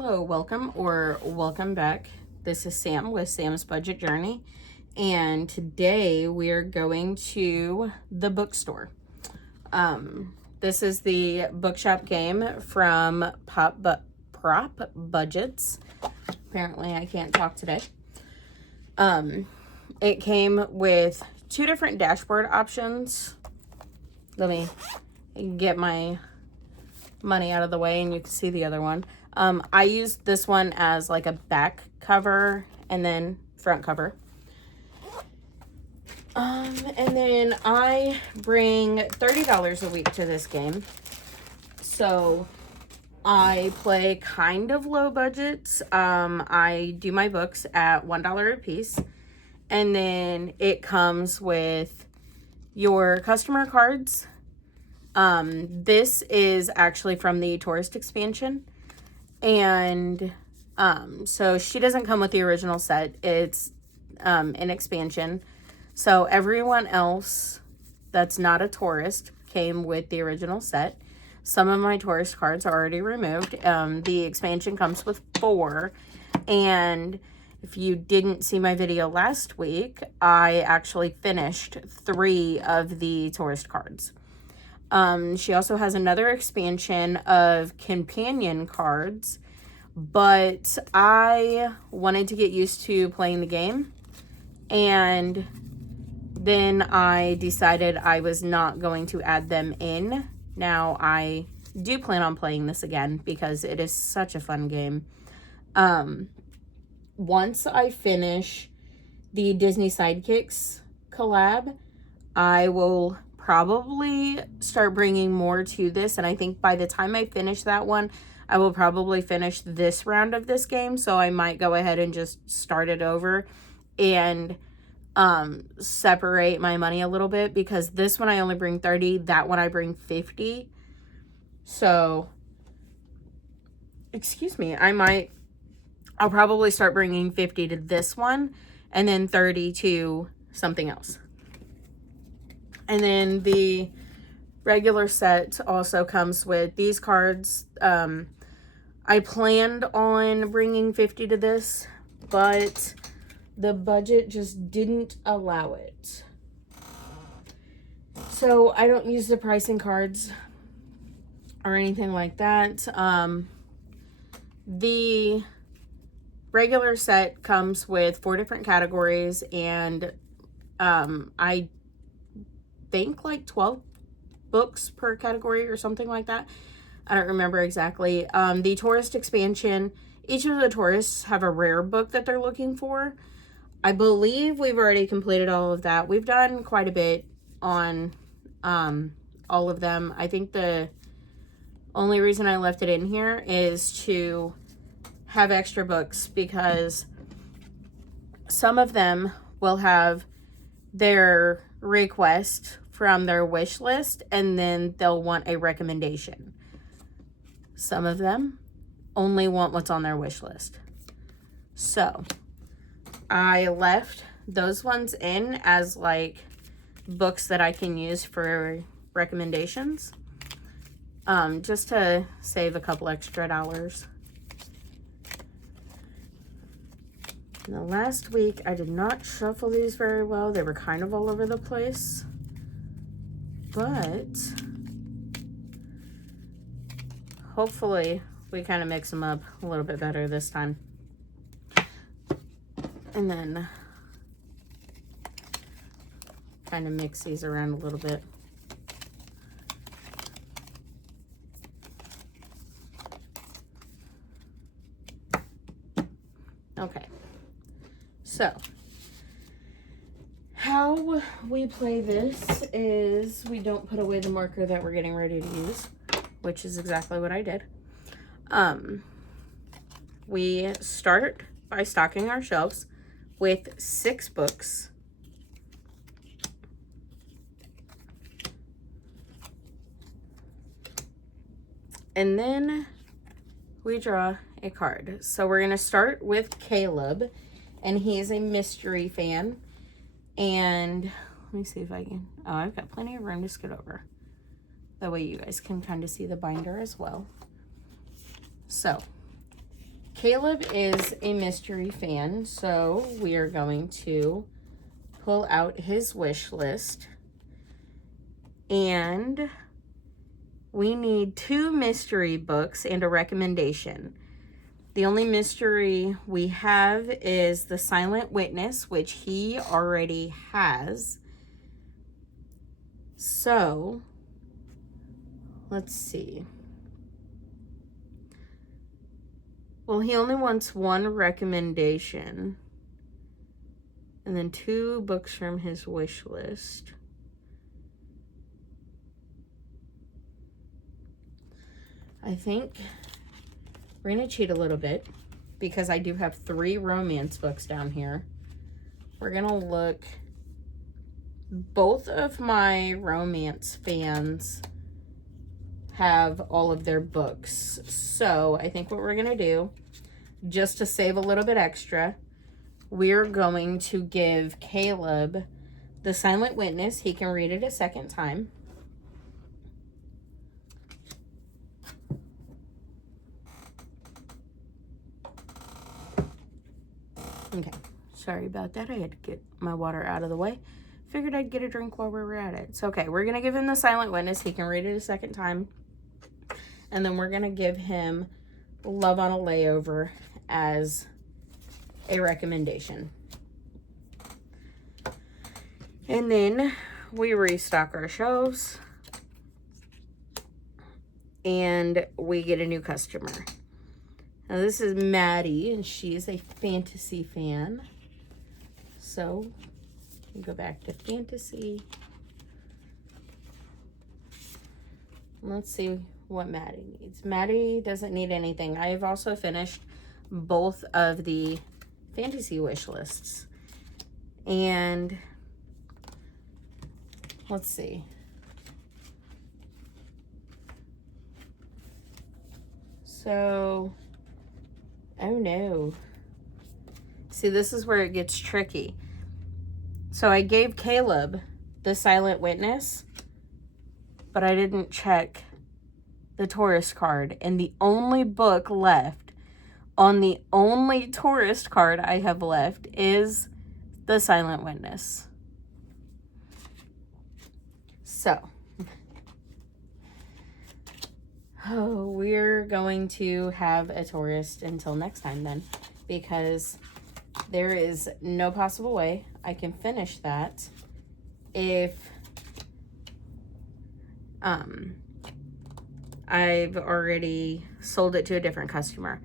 Hello, welcome or welcome back. This is Sam with Sam's Budget Journey, and today we are going to the bookstore. This is the Bookshop game from Prop Budgets. Apparently I can't talk today. It came with two different dashboard options. Let me get my money out of the way and you can see the other one. I used this one as like a back cover and then front cover. And then I bring $30 a week to this game. So I play kind of low budgets. I do my books at $1 a piece. And then it comes with your customer cards. This is actually from the tourist expansion. And so she doesn't come with the original set. It's an expansion. So everyone else that's not a tourist came with the original set. Some of my tourist cards are already removed. The expansion comes with 4. And if you didn't see my video last week, I actually finished 3 of the tourist cards. She also has another expansion of companion cards, but I wanted to get used to playing the game, and then I decided I was not going to add them in. Now I do plan on playing this again because it is such a fun game. Once I finish the Disney Sidekicks collab, I will probably start bringing more to this, and I think by the time I finish that one, I will probably finish this round of this game, so I might go ahead and just start it over and separate my money a little bit, because this one I only bring 30, that one I bring 50. So excuse me, I'll probably start bringing 50 to this one and then 30 to something else. And then the regular set also comes with these cards. I planned on bringing 50 to this, but the budget just didn't allow it. So I don't use the pricing cards or anything like that. The regular set comes with 4 different categories, and I think like 12 books per category or something like that. I don't remember exactly. The tourist expansion, each of the tourists have a rare book that they're looking for. I believe we've already completed all of that. We've done quite a bit on all of them. I think the only reason I left it in here is to have extra books, because some of them will have their request from their wish list and then they'll want a recommendation. Some of them only want what's on their wish list. So I left those ones in as like books that I can use for recommendations, just to save a couple extra dollars. Now, last week I did not shuffle these very well. They were kind of all over the place, but hopefully we kind of mix them up a little bit better this time. And then kind of mix these around a little bit. Okay. So, how we play this is we don't put away the marker that we're getting ready to use, which is exactly what I did. We start by stocking our shelves with 6 books. And then we draw a card. So we're going to start with Caleb, and he's a mystery fan. And let me see if I can, oh, I've got plenty of room to scoot over. That way you guys can kind of see the binder as well. So Caleb is a mystery fan, so we are going to pull out his wish list. And we need 2 mystery books and a recommendation. The only mystery we have is The Silent Witness, which he already has. So, let's see. Well, he only wants 1 recommendation. And then 2 books from his wish list. I think we're going to cheat a little bit because I do have 3 romance books down here. We're going to look. Both of my romance fans have all of their books. So I think what we're going to do, just to save a little bit extra, we're going to give Caleb The Silent Witness. He can read it a second time. Okay, sorry about that. I had to get my water out of the way. Figured I'd get a drink while we were at it. So, okay, we're going to give him The Silent Witness. He can read it a second time. And then we're going to give him Love on a Layover as a recommendation. And then we restock our shelves. And we get a new customer. Now, this is Maddie, and she is a fantasy fan. So, we go back to fantasy. Let's see what Maddie needs. Maddie doesn't need anything. I have also finished both of the fantasy wish lists. And let's see. So, oh no. See, this is where it gets tricky. So I gave Caleb The Silent Witness, but I didn't check the tourist card. And the only book left on the only tourist card I have left is The Silent Witness. So, we're going to have a tourist until next time then, because there is no possible way I can finish that if I've already sold it to a different customer.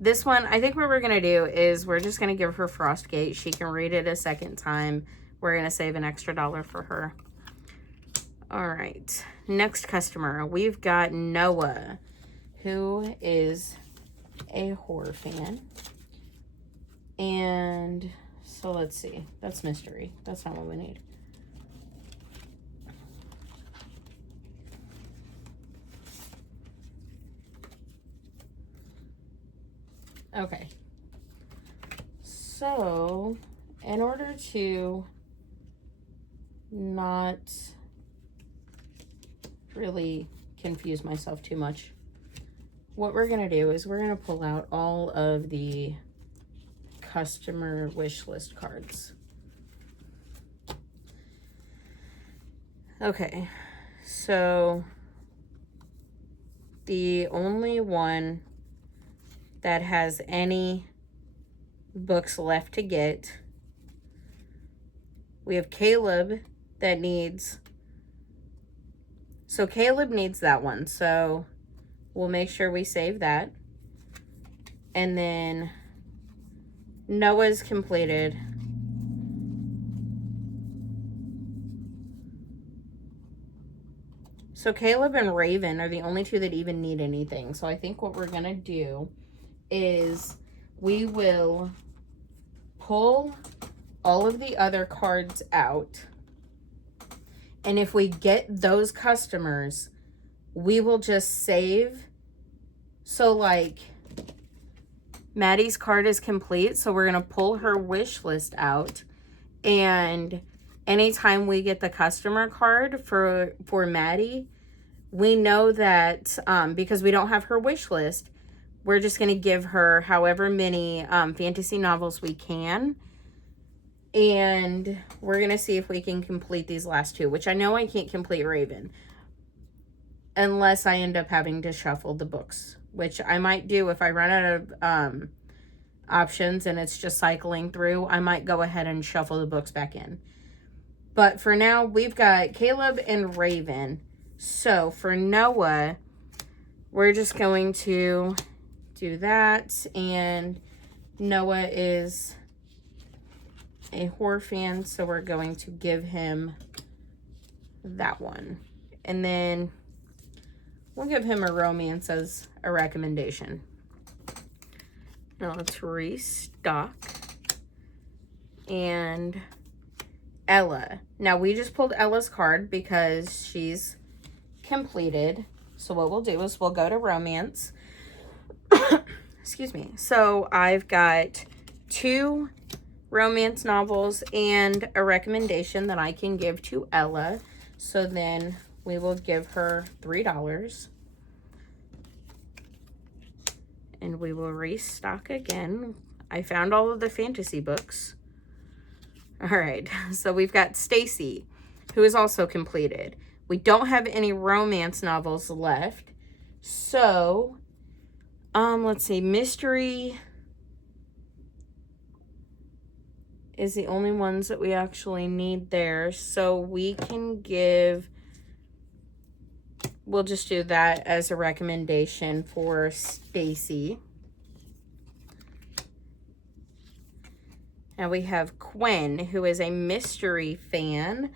This one, I think what we're going to do is we're just going to give her Frostgate. She can read it a second time. We're going to save an extra $1 for her. All right, next customer, we've got Noah, who is a horror fan. And so let's see, that's mystery. That's not what we need. Okay, so in order to not really confuse myself too much, what we're gonna do is we're gonna pull out all of the customer wish list cards. Okay, so the only one that has any books left to get, we have Caleb that needs, so Caleb needs that one, so we'll make sure we save that. And then Noah's completed. So Caleb and Raven are the only 2 that even need anything. So I think what we're going to do is we will pull all of the other cards out. And if we get those customers, we will just save. So like Maddie's card is complete, so we're going to pull her wish list out. And anytime we get the customer card for Maddie, we know that because we don't have her wish list, we're just going to give her however many fantasy novels we can. And we're going to see if we can complete these last two, which I know I can't complete Raven unless I end up having to shuffle the books, which I might do if I run out of options and it's just cycling through. I might go ahead and shuffle the books back in. But for now, we've got Caleb and Raven. So for Noah, we're just going to do that. And Noah is a horror fan, so we're going to give him that one. And then we'll give him a romance as a recommendation. Now let's restock. And Ella. Now we just pulled Ella's card because she's completed. So what we'll do is we'll go to romance. Excuse me. So I've got 2 romance novels and a recommendation that I can give to Ella. So then we will give her $3. And we will restock again. I found all of the fantasy books. All right, so we've got Stacy, who is also completed. We don't have any romance novels left. So, let's see, mystery is the only ones that we actually need there. So we can give, we'll just do that as a recommendation for Stacy. Now we have Quinn, who is a mystery fan,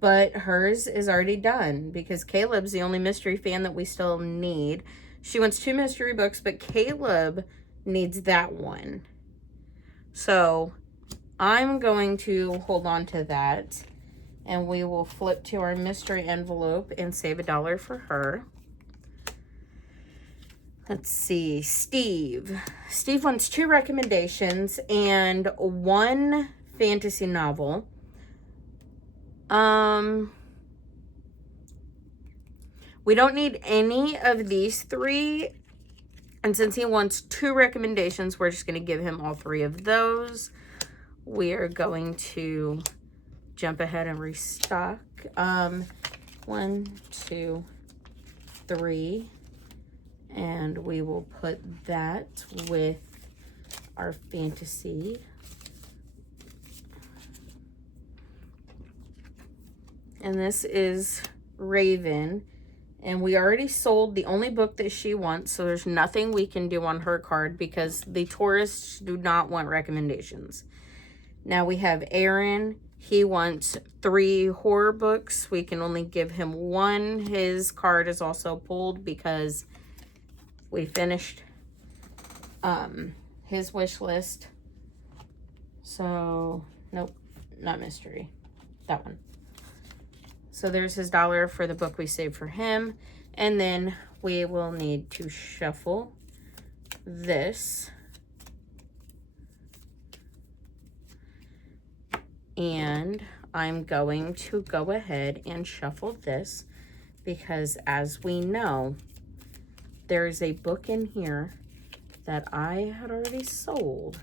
but hers is already done because Caleb's the only mystery fan that we still need. She wants 2 mystery books, but Caleb needs that one. So I'm going to hold on to that, and we will flip to our mystery envelope and save $1 for her. Let's see, Steve. Steve wants 2 recommendations and 1 fantasy novel. We don't need any of these 3. And since he wants 2 recommendations, we're just going to give him all 3 of those. We are going to jump ahead and restock. 1, 2, 3. And we will put that with our fantasy. And this is Raven. And we already sold the only book that she wants, so there's nothing we can do on her card because the tourists do not want recommendations. Now we have Aaron. He wants 3 horror books. We can only give him 1. His card is also pulled because we finished his wish list. So, nope, not mystery. That one. So there's his $1 for the book we saved for him. And then we will need to shuffle this. And I'm going to go ahead and shuffle this because as we know, there's a book in here that I had already sold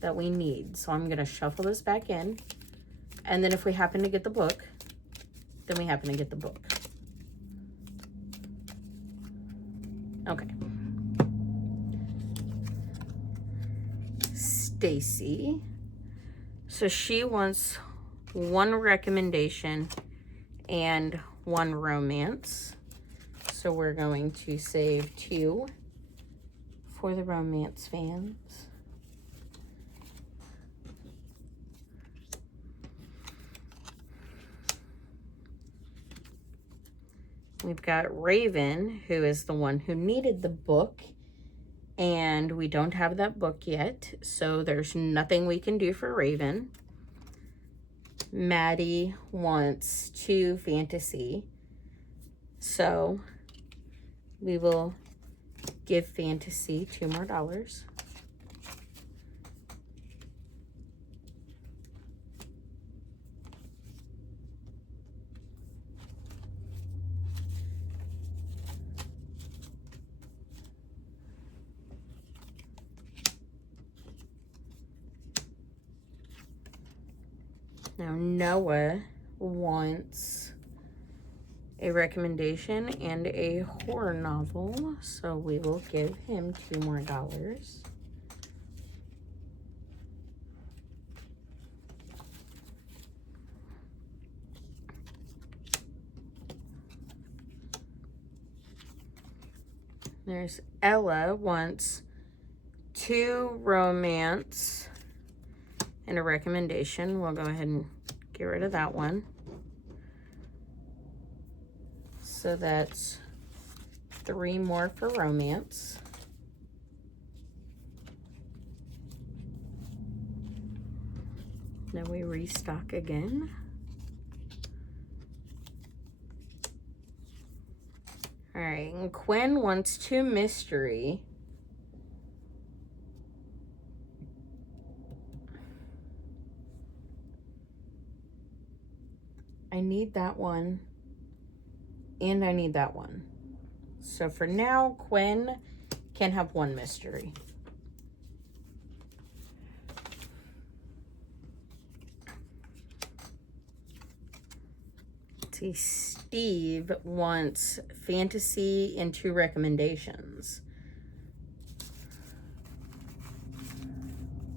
that we need. So I'm going to shuffle this back in. And then if we happen to get the book, then we happen to get the book. Okay. Stacy. So she wants 1 recommendation and 1 romance. So we're going to save 2 for the romance fans. We've got Raven, who is the one who needed the book, and we don't have that book yet, so there's nothing we can do for Raven. Maddie wants 2 fantasy, so we will give fantasy $2 more. Now Noah wants a recommendation and a horror novel, so we will give him $2 more. There's Ella wants 2 romance and a recommendation. We'll go ahead and get rid of that one. So that's 3 more for romance. Then we restock again. All right, and Quinn wants 2 mystery. I need that one, and I need that one. So for now, Quinn can have 1 mystery. See, Steve wants fantasy and 2 recommendations.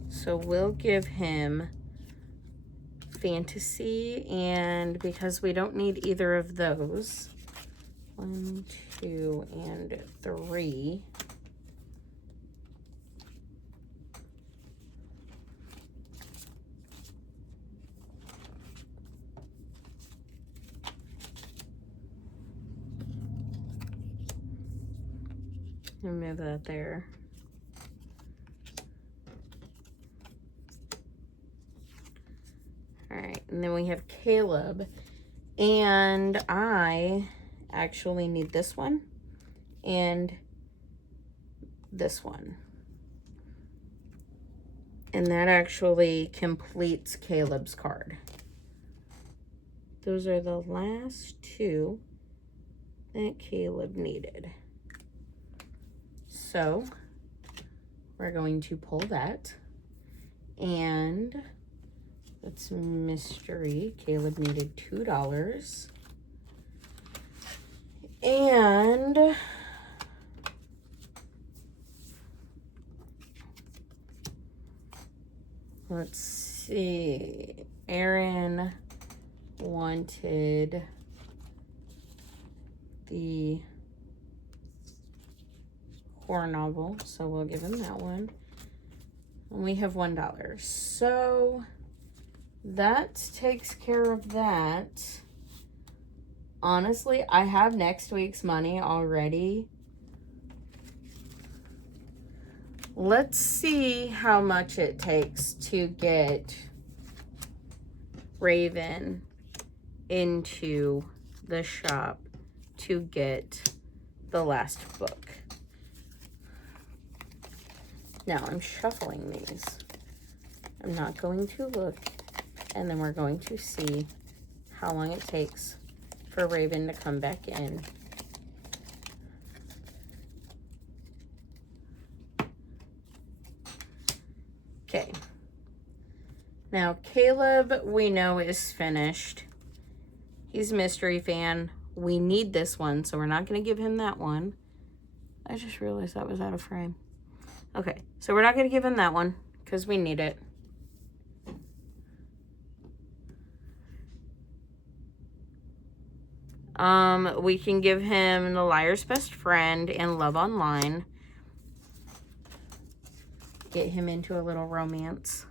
So we'll give him fantasy, and because we don't need either of those, 1, 2, and 3. Remove that there. All right, and then we have Caleb, and I actually need this one and this one. And that actually completes Caleb's card. Those are the last 2 that Caleb needed. So we're going to pull that, and that's mystery. Caleb needed $2. And let's see, Aaron wanted the horror novel, so we'll give him that one. And we have $1. So that takes care of that. Honestly, I have next week's money already. Let's see how much it takes to get Raven into the shop to get the last book. Now I'm shuffling these. I'm not going to look, and then we're going to see how long it takes for Raven to come back in. Okay. Now Caleb, we know, is finished. He's a mystery fan. We need this one, so we're not going to give him that one. I just realized that was out of frame. Okay, so we're not going to give him that one because we need it. We can give him The Liar's Best Friend and Love Online. Get him into a little romance.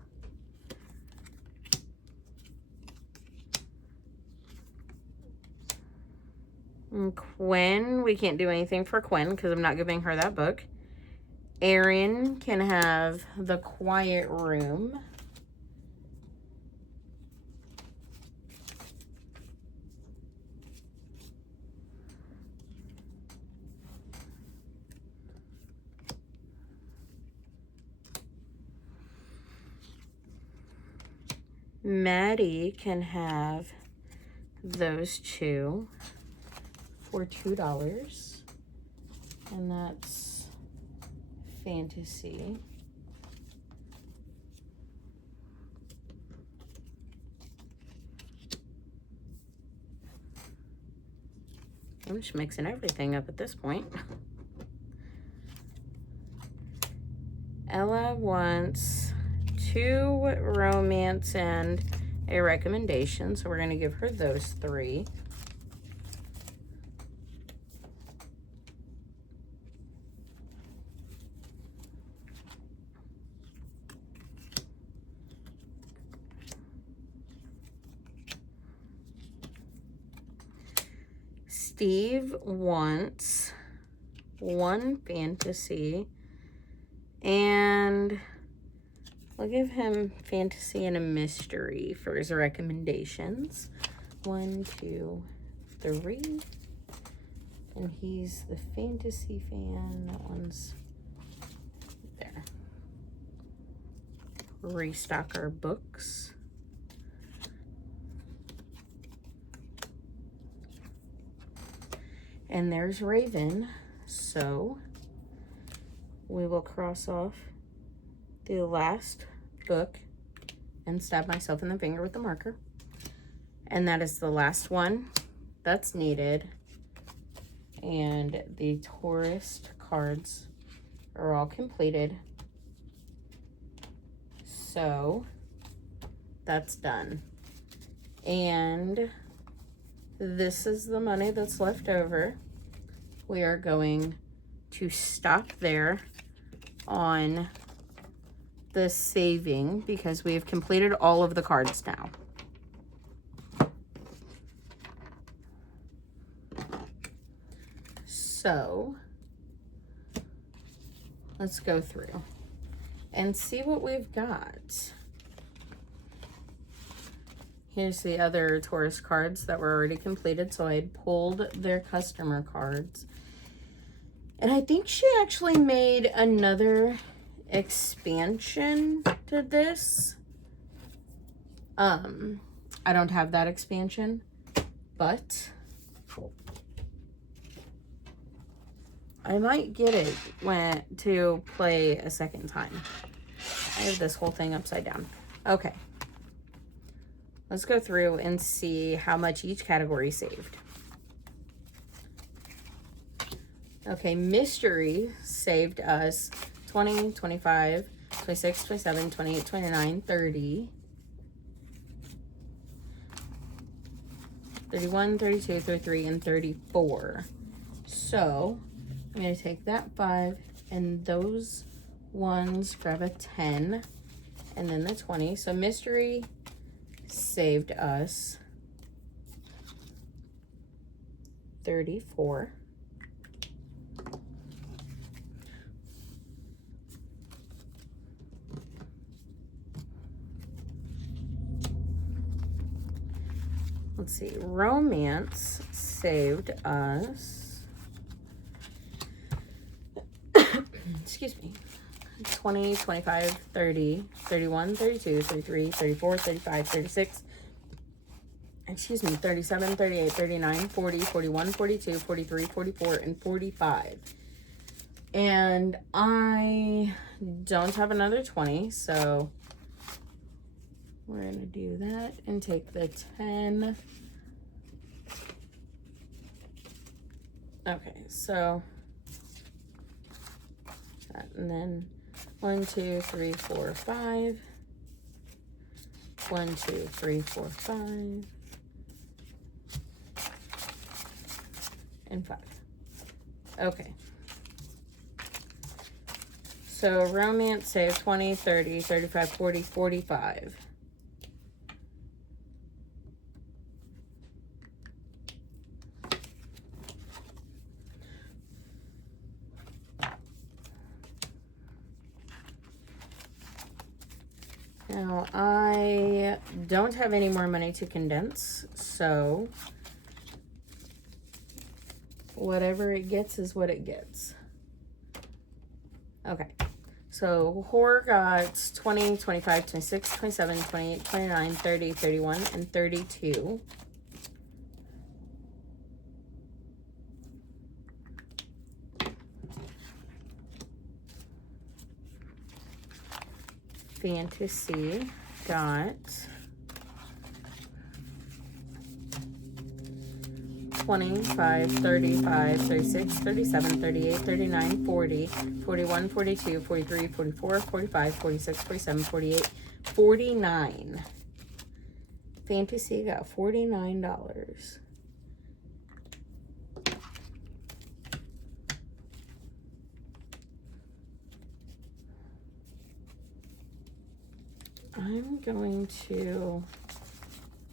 And Quinn, we can't do anything for Quinn because I'm not giving her that book. Aaron can have The Quiet Room. Maddie can have those 2 for $2. And that's fantasy. I'm just mixing everything up at this point. Ella wants 2 romance and a recommendation, so we're going to give her those 3. Steve wants 1 fantasy, and we'll give him fantasy and a mystery for his recommendations. 1, 2, 3. And he's the fantasy fan. That one's there. Restock our books. And there's Raven. So we will cross off the last book and stab myself in the finger with the marker. And that is the last one that's needed. And the tourist cards are all completed. So that's done. And this is the money that's left over. We are going to stop there on the saving because we have completed all of the cards now. So let's go through and see what we've got. Here's the other tourist cards that were already completed. So I had pulled their customer cards. And I think she actually made another expansion to this. I don't have that expansion, but I might get it to play a second time. I have this whole thing upside down. Okay. Let's go through and see how much each category saved. Okay, mystery saved us 20, 25, 26, 27, 28, 29, 30, 31, 32, 33, and 34. So I'm going to take that 5 and those ones, grab a 10, and then the 20. So mystery saved us 34. Let's see, romance saved us, excuse me, 20, 25, 30, 31, 32, 33, 34, 35, 36, excuse me, 37, 38, 39, 40, 41, 42, 43, 44, and 45. And I don't have another 20, so we're going to do that and take the 10. Okay, so that, and then 1, 2, 3, 4, 5. 1, 2, 3, 4, 5. And 5. Okay. So romance save 20, 30, 35, 40, 45. Now, I don't have any more money to condense, so whatever it gets is what it gets. Okay, so horror got 20, 25, 26, 27, 28, 29, 30, 31, and 32. Fantasy got 25, 35, 36, 37, 38, 39, 40, 41, 42, 43, 44, 45, 46, 47, 48, 49. Fantasy got $49. I'm going to,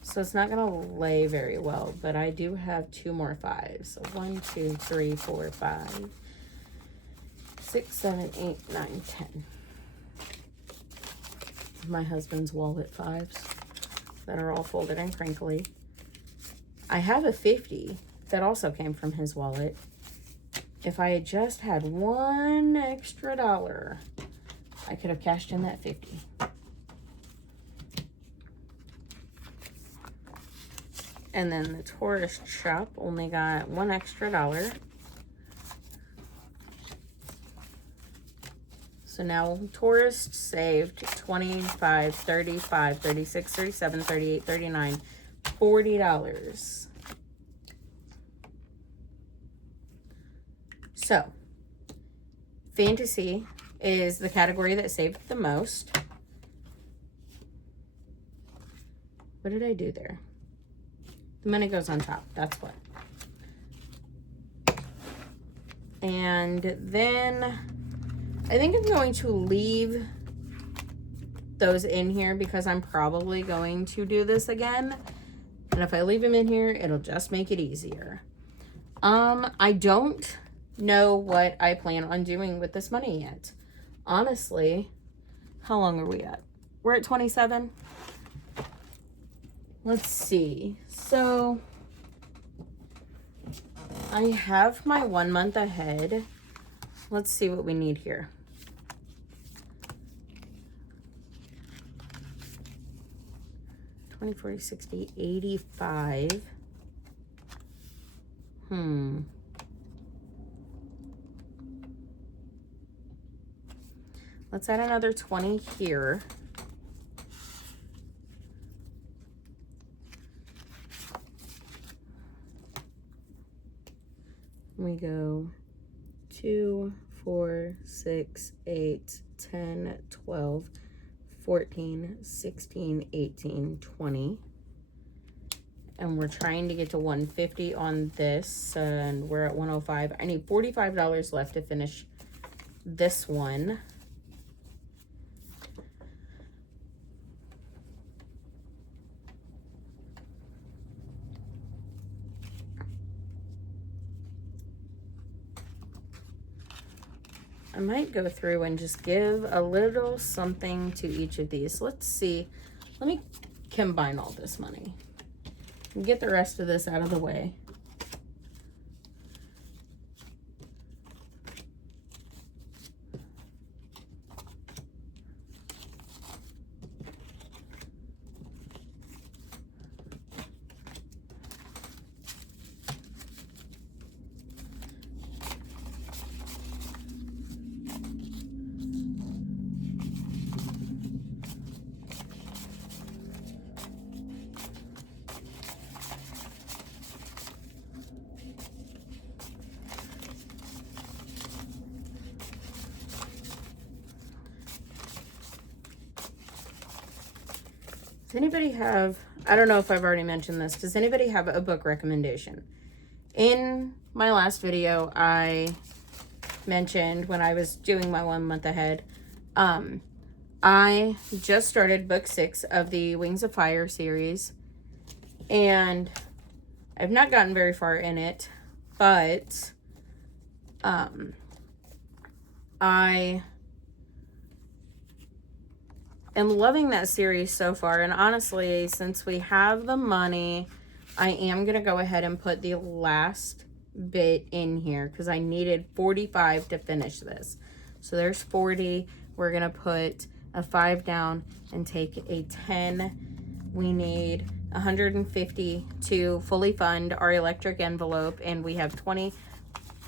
so it's not going to lay very well, but I do have 2 more 5s. So 1, 2, 3, 4, 5, 6, 7, 8, 9, 10. My husband's wallet 5s that are all folded and crinkly. I have a 50 that also came from his wallet. If I had just had $1 extra, I could have cashed in that 50. And then the tourist shop only got $1 extra. So now tourist saved 25, 35, 36, 37, 38, 39, $40. So fantasy is the category that saved the most. What did I do there? The money goes on top. That's what. And then I think I'm going to leave those in here because I'm probably going to do this again. And if I leave them in here, it'll just make it easier. I don't know what I plan on doing with this money yet. Honestly, how long are we at? We're at 27. Let's see. So I have my 1 month ahead. Let's see what we need here. 20, 40, 60, 85. Let's add another 20 here. We go 2, 4, 6, 8, 10, 12, 14, 16, 18, 20. And we're trying to get to 150 on this, and we're at 105. I need $45 left to finish this one. I might go through and just give a little something to each of these. Let's see. Let me combine all this money and get the rest of this out of the way. Does anybody have, I don't know if I've already mentioned this, does anybody have a book recommendation? In my last video, I mentioned when I was doing my 1 month ahead, I just started book 6 of the Wings of Fire series, and I've not gotten very far in it, but I am loving that series so far. And honestly, since we have the money, I am going to go ahead and put the last bit in here because I needed 45 to finish this. So there's 40. We're going to put a 5 down and take a 10. We need 150 to fully fund our electric envelope, and we have 20,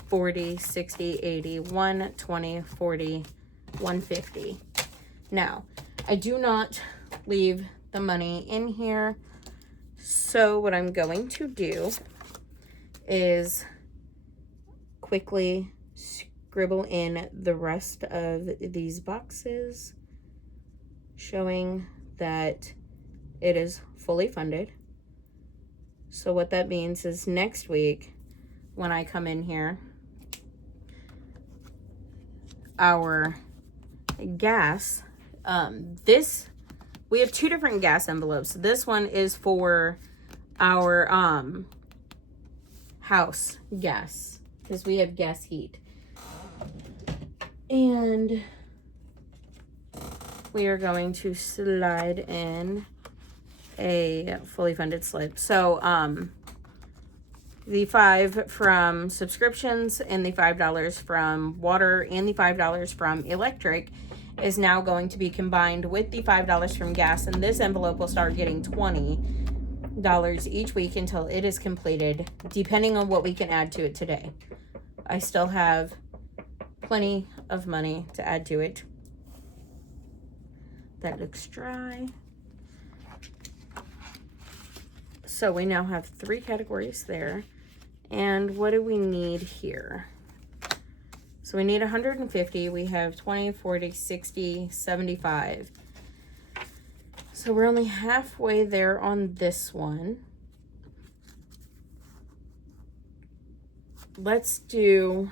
40, 60, 80, 120, 40, 150. Now, I do not leave the money in here, so what I'm going to do is quickly scribble in the rest of these boxes, showing that it is fully funded. So what that means is next week, when I come in here, our gas, we have 2 different gas envelopes. This one is for our house gas, because we have gas heat. And we are going to slide in a fully funded slip. So the $5 from subscriptions and the $5 from water and the $5 from electric is now going to be combined with the $5 from gas, and this envelope will start getting $20 each week until it is completed, depending on what we can add to it today. I still have plenty of money to add to it. That looks dry. So we now have 3 categories there. And what do we need here? So we need 150. We have 20, 40, 60, 75. So we're only halfway there on this one. Let's do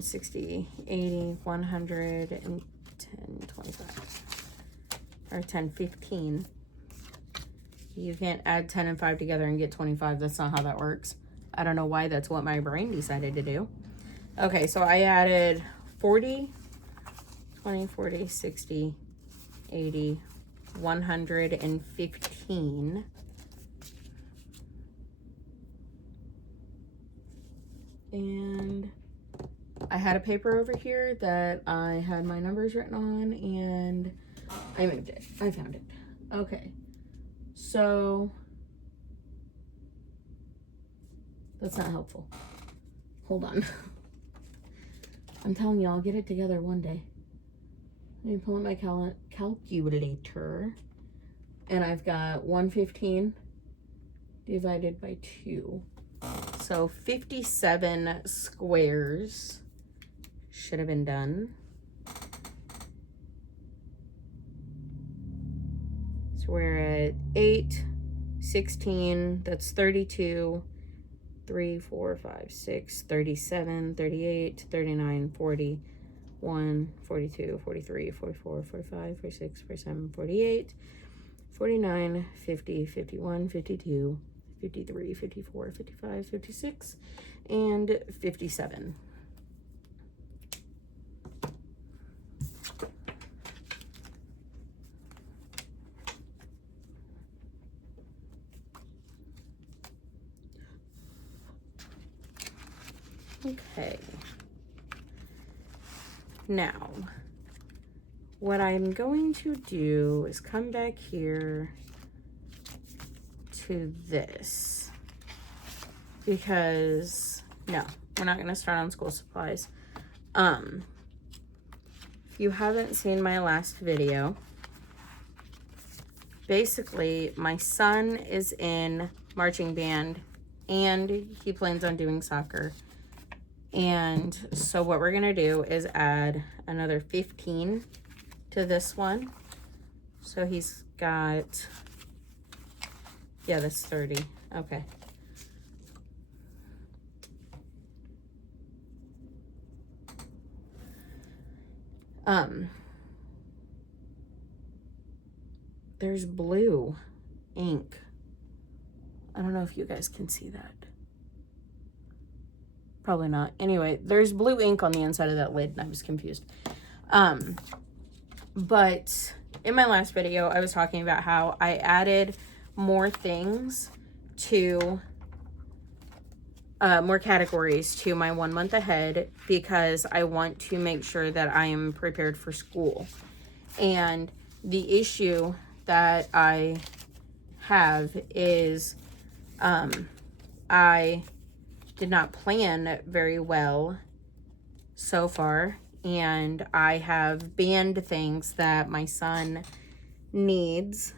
60, 80, 100, and 10, 25. Or 10, 15. You can't add 10 and 5 together and get 25. That's not how that works. I don't know why that's what my brain decided to do. Okay, so I added 40, 20, 40, 60, 80, 115. And I had a paper over here that I had my numbers written on, and I moved it. I found it. Okay. So that's not helpful. Hold on. I'm telling you, I'll get it together one day. Let me pull up my calculator. And I've got 115 divided by 2. So 57 squares should have been done. So we're at 8, 16, that's 32, 3, 4, 5, 6, 37, 38, 39, 40, 1, 42, 43, 44, 45, 46, 47, 48, 49, 50, 51, 52, 53, 54, 55, 56, and 57. Okay. Now, what I'm going to do is come back here to this, because no, we're not going to start on school supplies. If you haven't seen my last video, basically my son is in marching band and he plans on doing soccer. And so what we're going to do is add another 15 to this one. So he's got, yeah, that's 30. Okay. There's blue ink. I don't know if you guys can see that. Probably not. Anyway, there's blue ink on the inside of that lid, and I was confused. But in my last video, I was talking about how I added more things to, more categories to my 1 month ahead, because I want to make sure that I am prepared for school. And the issue that I have is, I did not plan very well so far, and I have banned things that my son needs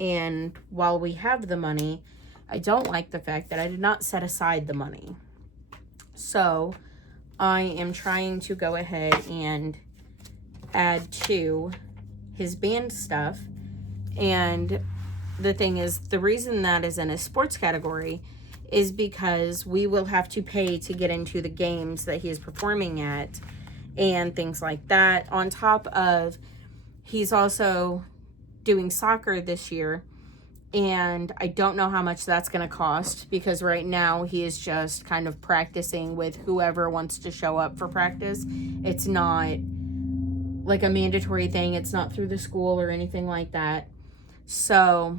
And while we have the money, I don't like the fact that I did not set aside the money. So I am trying to go ahead and add to his band stuff. And the thing is, the reason that is in a sports category is because we will have to pay to get into the games that he is performing at and things like that. On top of, he's also doing soccer this year, and I don't know how much that's going to cost, because right now he is just kind of practicing with whoever wants to show up for practice. It's not like a mandatory thing. It's not through the school or anything like that. So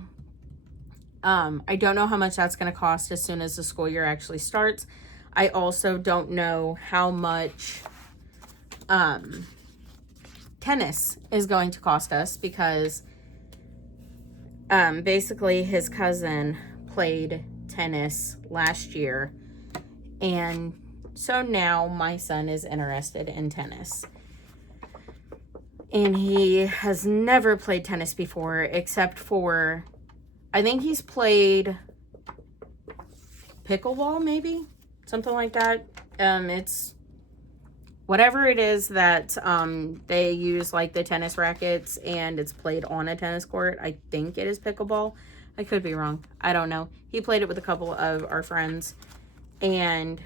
I don't know how much that's going to cost as soon as the school year actually starts. I also don't know how much tennis is going to cost us, because basically his cousin played tennis last year, and so now my son is interested in tennis. And he has never played tennis before, except for, I think he's played pickleball, maybe? Something like that. It's whatever it is that they use, like the tennis rackets, and it's played on a tennis court. I think it is pickleball. I could be wrong. I don't know. He played it with a couple of our friends, and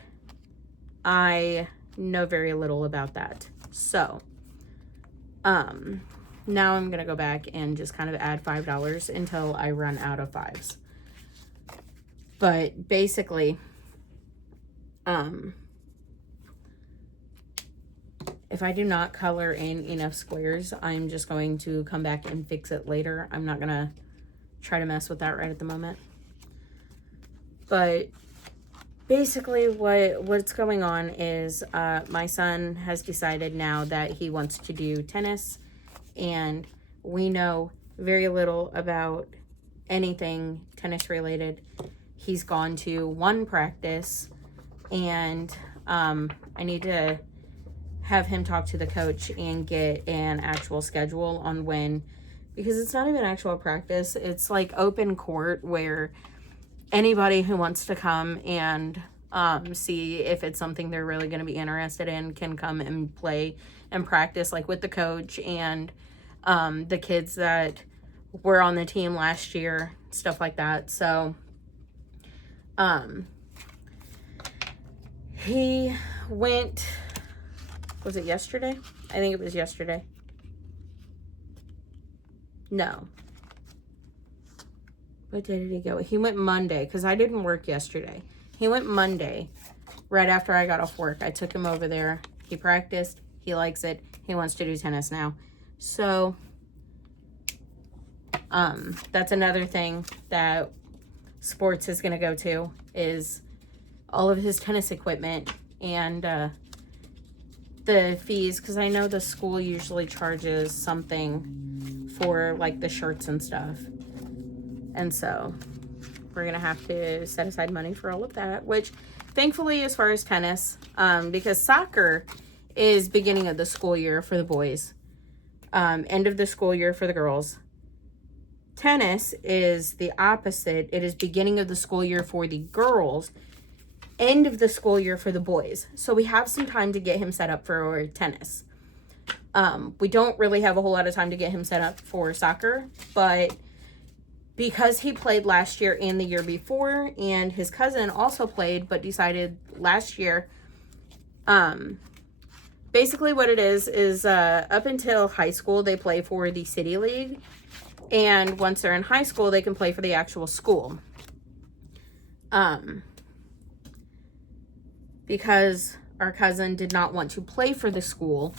I know very little about that. So now I'm going to go back and just kind of add $5 until I run out of fives. But basically, if I do not color in enough squares, I'm just going to come back and fix it later. I'm not going to try to mess with that right at the moment. But basically what's going on is my son has decided now that he wants to do tennis, and we know very little about anything tennis related. He's gone to one practice, and I need to have him talk to the coach and get an actual schedule on when, because it's not even actual practice. It's like open court where anybody who wants to come and see if it's something they're really going to be interested in can come and play and practice, like with the coach and the kids that were on the team last year, stuff like that. So he went, was it yesterday? I think it was yesterday. No. What day did he go? He went Monday, because I didn't work yesterday. He went Monday, right after I got off work. I took him over there. He practiced. He likes it. He wants to do tennis now. So, that's another thing that sports is going to go to, is all of his tennis equipment and the fees, because I know the school usually charges something for like the shirts and stuff. And so we're going to have to set aside money for all of that, which thankfully, as far as tennis, because soccer is beginning of the school year for the boys, end of the school year for the girls. Tennis is the opposite. It is beginning of the school year for the girls, end of the school year for the boys. So we have some time to get him set up for tennis. We don't really have a whole lot of time to get him set up for soccer, but because he played last year and the year before, and his cousin also played but decided last year, basically what it is up until high school they play for the city league, and once they're in high school they can play for the actual school. Because our cousin did not want to play for the school,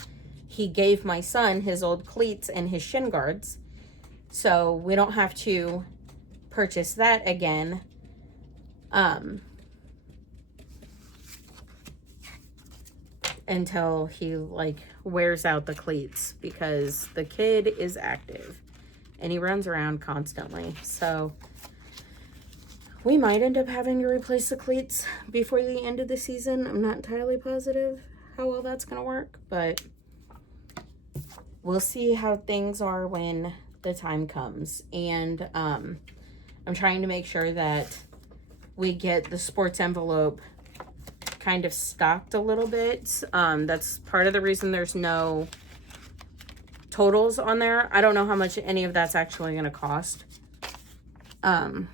he gave my son his old cleats and his shin guards, so we don't have to purchase that again. Until he like wears out the cleats, because the kid is active and he runs around constantly. So we might end up having to replace the cleats before the end of the season. I'm not entirely positive how well that's going to work, but we'll see how things are when the time comes. And I'm trying to make sure that we get the sports envelope kind of stocked a little bit. That's part of the reason there's no totals on there. I don't know how much any of that's actually going to cost. I'm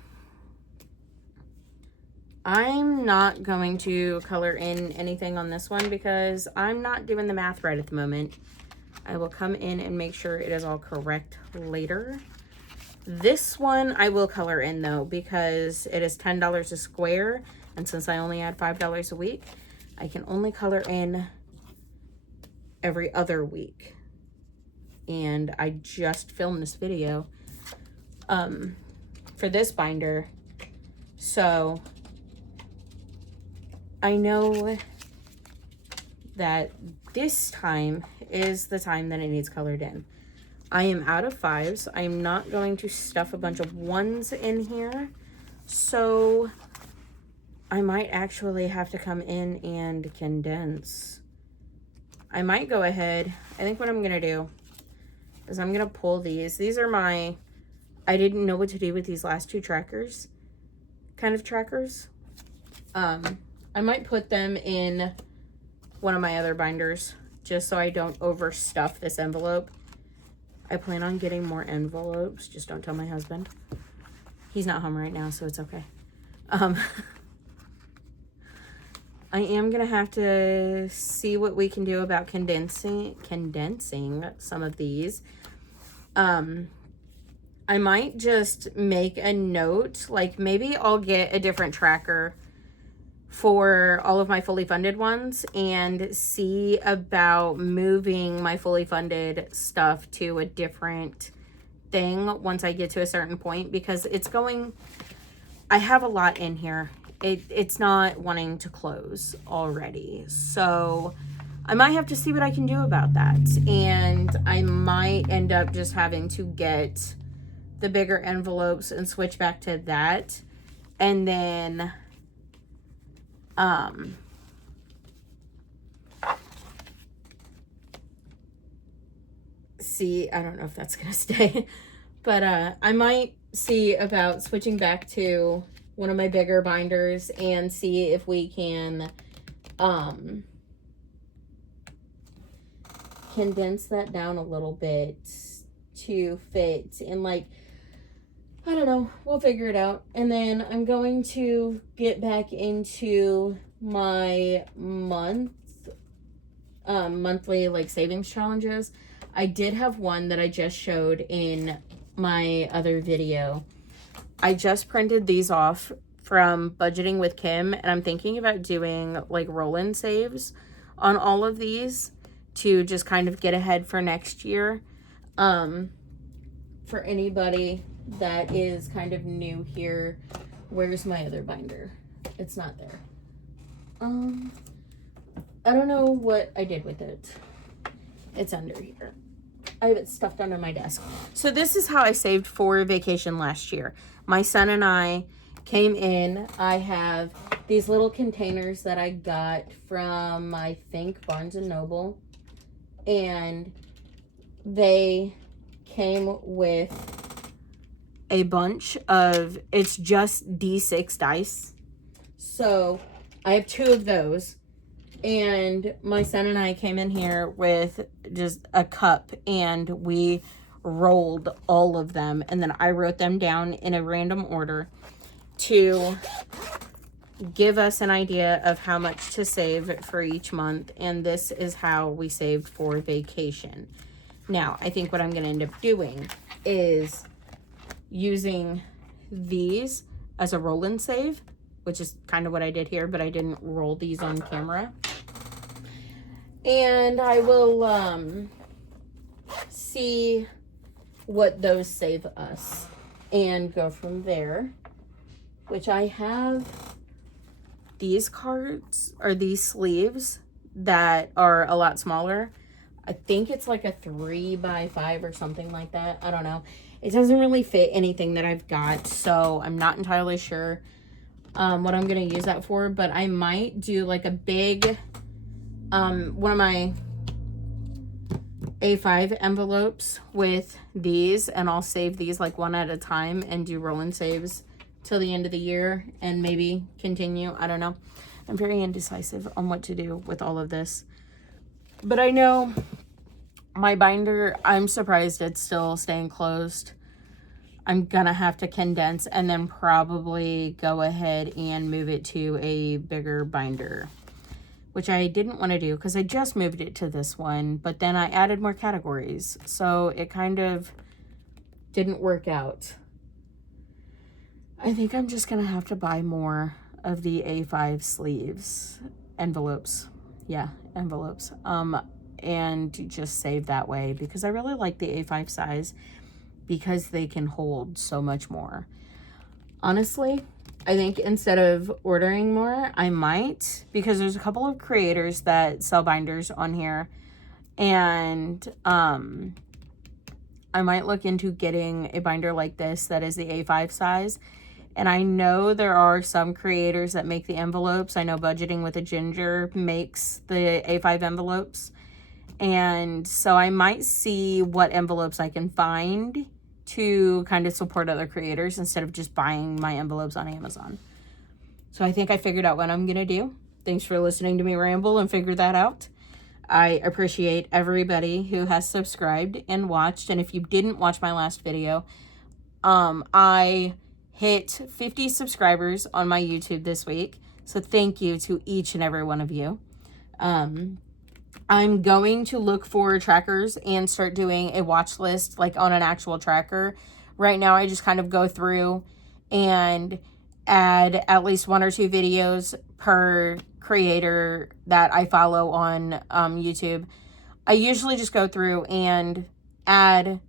not going to color in anything on this one because I'm not doing the math right at the moment. I will come in and make sure it is all correct later. This one I will color in though, because it is $10 a square. And since I only add $5 a week, I can only color in every other week. And I just filmed this video for this binder. So I know that this time is the time that it needs colored in. I am out of 5s. I'm not going to stuff a bunch of 1s in here. So I might actually have to come in and condense. I might go ahead. I think what I'm going to do is I'm going to pull these. These are my, I didn't know what to do with these last 2 trackers. Kind of trackers. I might put them in one of my other binders just so I don't overstuff this envelope. I plan on getting more envelopes. Just don't tell my husband. He's not home right now, so it's okay. I am going to have to see what we can do about condensing some of these. I might just make a note, like maybe I'll get a different tracker for all of my fully funded ones and see about moving my fully funded stuff to a different thing once I get to a certain point, because it's going, I have a lot in here. It's not wanting to close already. So I might have to see what I can do about that. And I might end up just having to get the bigger envelopes and switch back to that. And then see, I don't know if that's gonna stay, but I might see about switching back to one of my bigger binders and see if we can condense that down a little bit to fit in, like, I don't know, we'll figure it out. And then I'm going to get back into my monthly like savings challenges. I did have one that I just showed in my other video. I just printed these off from Budgeting with Kim, and I'm thinking about doing like roll-in saves on all of these to just kind of get ahead for next year. For anybody that is kind of new here, where's my other binder? It's not there. I don't know what I did with it. It's under here. I have it stuffed under my desk. So this is how I saved for vacation last year. My son and I came in. I have these little containers that I got from, I think, Barnes & Noble. And they came with a bunch of, it's just D6 dice. So I have 2 of those. And my son and I came in here with just a cup and we rolled all of them. And then I wrote them down in a random order to give us an idea of how much to save for each month. And this is how we saved for vacation. Now, I think what I'm going to end up doing is using these as a roll-in save, which is kind of what I did here, but I didn't roll these on camera. And I will see what those save us and go from there, which I have these cards, or these sleeves, that are a lot smaller. I think it's like a 3x5 or something like that. I don't know. It doesn't really fit anything that I've got, so I'm not entirely sure what I'm going to use that for, but I might do like a big, one of my A5 envelopes with these, and I'll save these like one at a time and do roll and saves till the end of the year and maybe continue. I don't know. I'm very indecisive on what to do with all of this. But I know my binder, I'm surprised it's still staying closed. I'm gonna have to condense and then probably go ahead and move it to a bigger binder, which I didn't want to do because I just moved it to this one, but then I added more categories, so it kind of didn't work out. I think I'm just gonna have to buy more of the A5 sleeves, envelopes, yeah, envelopes, and just save that way because I really like the A5 size because they can hold so much more. Honestly, I think instead of ordering more, I might, because there's a couple of creators that sell binders on here, and I might look into getting a binder like this that is the A5 size. And I know there are some creators that make the envelopes. I know Budgeting with a Ginger makes the A5 envelopes. And so I might see what envelopes I can find to kind of support other creators instead of just buying my envelopes on Amazon. So I think I figured out what I'm going to do. Thanks for listening to me ramble and figure that out. I appreciate everybody who has subscribed and watched. And if you didn't watch my last video, I hit 50 subscribers on my YouTube this week. So thank you to each and every one of you. I'm going to look for trackers and start doing a watch list like on an actual tracker. Right now, I just kind of go through and add at least 1 or 2 videos per creator that I follow on YouTube. I usually just go through and add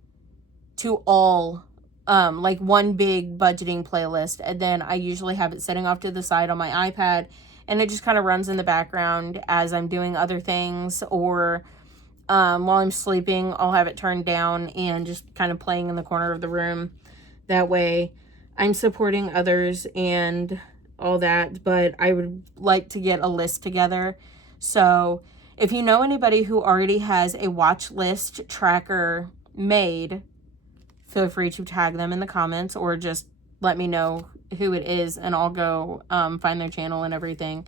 to all like one big budgeting playlist, and then I usually have it sitting off to the side on my iPad, and it just kind of runs in the background as I'm doing other things, or while I'm sleeping, I'll have it turned down and just kind of playing in the corner of the room. That way I'm supporting others and all that, but I would like to get a list together. So if you know anybody who already has a watch list tracker made, feel free to tag them in the comments or just let me know who it is and I'll go find their channel and everything.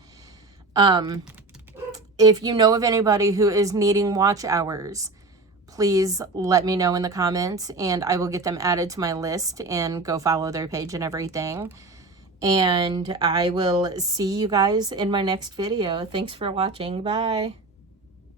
If you know of anybody who is needing watch hours, please let me know in the comments and I will get them added to my list and go follow their page and everything. And I will see you guys in my next video. Thanks for watching. Bye.